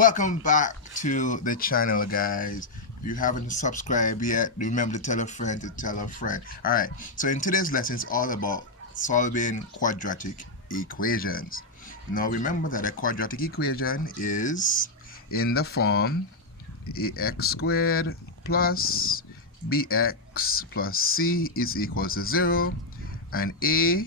Welcome back to the channel, guys. If you haven't subscribed yet, remember to tell a friend to tell a friend. Alright, so in today's lesson, it's all about solving quadratic equations. Now remember that a quadratic equation is in the form ax squared plus bx plus c is equals to 0, and a,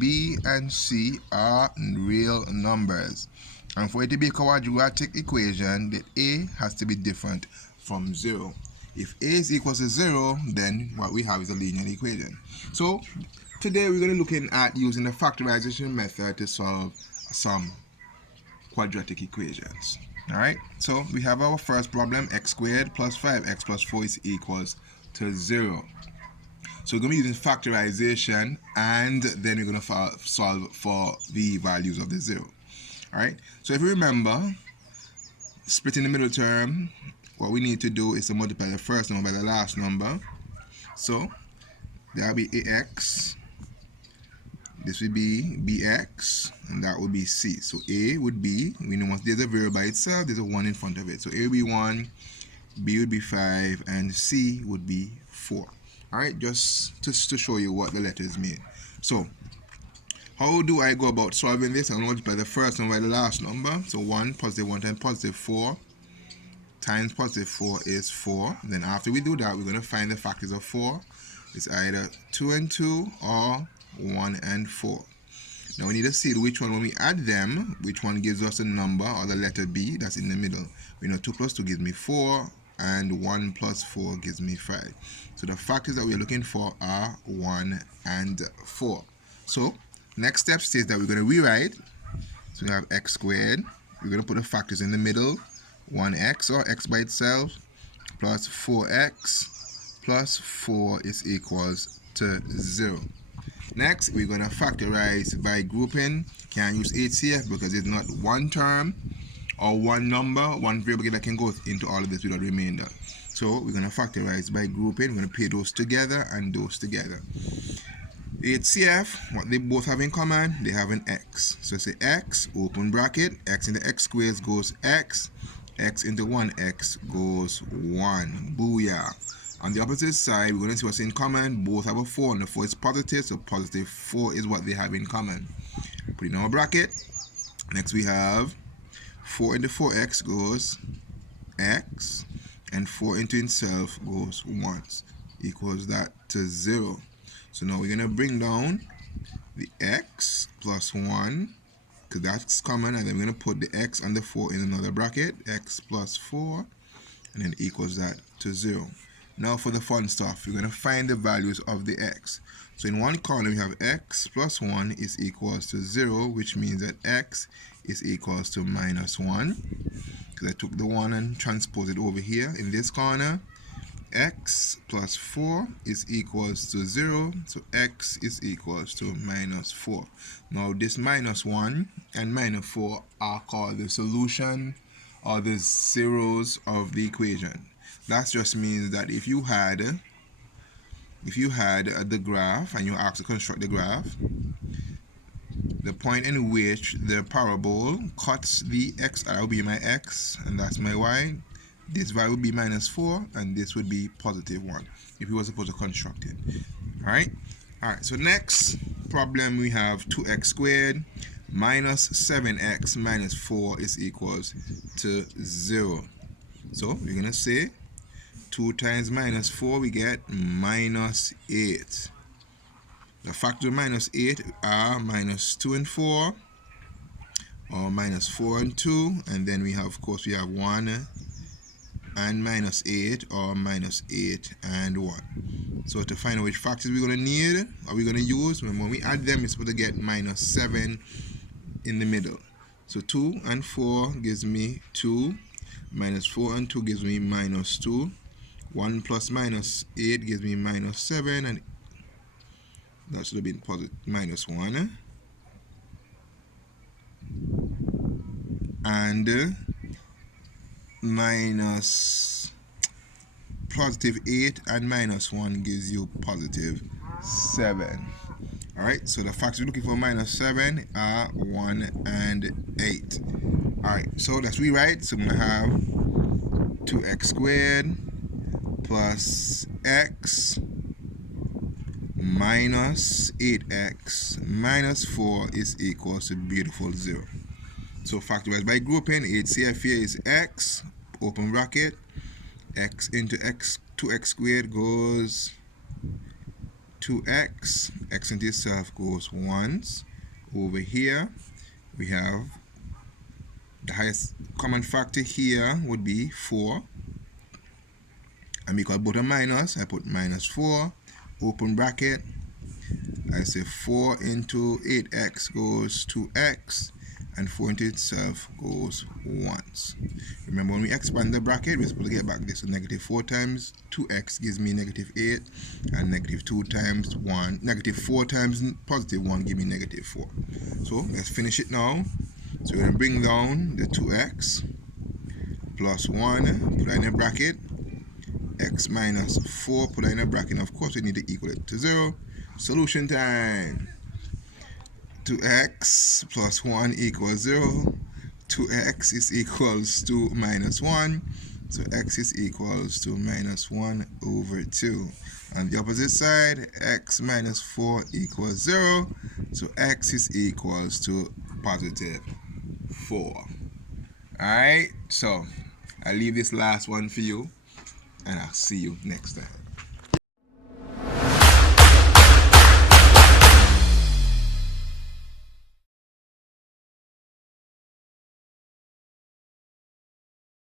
b, and c are real numbers. And for it to be a quadratic equation, the a has to be different from 0. If a is equal to 0, then what we have is a linear equation. So today we're going to look at using the factorization method to solve some quadratic equations. Alright, so we have our first problem, x squared plus 5x plus 4 is equals to 0. So we're going to be using factorization, and then we're going to solve for the values of the 0. Alright, so if you remember, splitting the middle term, what we need to do is to multiply the first number by the last number. So that will be ax, this would be bx, and that would be c. So a would be, we know once there's a variable by itself, there's a 1 in front of it. So a would be 1, b would be 5, and c would be 4. Alright, just to show you what the letters mean. So how do I go about solving this? I'm going to multiply the first number by the last number. So 1, positive 1 times positive 4 times positive 4 is 4. Then after we do that, we're going to find the factors of 4. It's either 2 and 2 or 1 and 4. Now we need to see which one, when we add them, which one gives us a number or the letter B that's in the middle. We know 2 plus 2 gives me 4, and 1 plus 4 gives me 5. So the factors that we're looking for are 1 and 4. So next step says that we're going to rewrite. So we have x squared. We're going to put the factors in the middle. 1x, or x by itself, plus 4x plus 4 is equals to 0. Next, we're going to factorize by grouping. Can't use HCF because it's not one term or one number, one variable that can go into all of this without remainder. So we're going to factorize by grouping. We're going to pay those together and those together. HCF, what they both have in common, they have an x. So say x, open bracket, x into x squared goes x, x into 1x goes 1. Booyah. On the opposite side, we're going to see what's in common. Both have a 4, and the 4 is positive, so positive 4 is what they have in common. Put in our bracket. Next we have 4 into 4x goes x, and 4 into itself goes once, equals that to 0. So now we're going to bring down the x plus 1, because that's common, and then we're going to put the x and the 4 in another bracket, x plus 4, and then equals that to 0. Now for the fun stuff, we're going to find the values of the x. So in one column we have x plus 1 is equals to 0, which means that x is equals to minus 1, because I took the 1 and transposed it over here. In this corner, x plus 4 is equals to 0, so x is equals to minus 4. Now this minus 1 and minus 4 are called the solution or the zeros of the equation. That just means that if you had the graph and you asked to construct the graph, the point in which the parabole cuts the x, that will be my x, and that's my y. This value would be minus 4, and this would be positive 1 if we were supposed to construct it. Alright, so next problem we have 2x squared minus 7x minus 4 is equals to 0. So we're going to say 2 times minus 4, we get minus 8. The factors of minus 8 are minus 2 and 4, or minus 4 and 2, and then we have, of course, we have 1 and minus 8, or minus 8 and 1. So to find out which factors we're going to need, or we're going to use, when we add them, it's supposed to get minus 7 in the middle. So 2 and 4 gives me 2, minus 4 and 2 gives me minus 2, 1 plus minus 8 gives me minus 7, and that should have been positive minus 1. And minus positive 8 and minus 1 gives you positive 7. Alright, so the factors we're looking for minus 7 are 1 and 8. Alright, so let's rewrite. So I'm going to have 2x squared plus x minus 8x minus 4 is equal to beautiful 0. So factorize by grouping. 8 here is x, open bracket, x into x, 2x squared goes 2x, x into itself goes once. Over here we have the highest common factor here would be 4, and because both are minus, I put minus 4, open bracket, I say 4 into 8x goes 2x, and 4 into itself goes once. Remember, when we expand the bracket, we're supposed to get back this. So negative 4 times 2x gives me negative 8, and negative 2 times 1, negative 4 times positive 1 give me negative 4. So let's finish it now. So we're going to bring down the 2x plus 1, put that in a bracket, x minus 4, put that in a bracket. Of course, we need to equal it to 0. Solution time. 2x plus 1 equals 0. 2x is equals to minus 1. So x is equals to minus 1 over 2. On the opposite side, x minus 4 equals 0. So x is equals to positive 4. Alright, so I'll leave this last one for you, and I'll see you next time.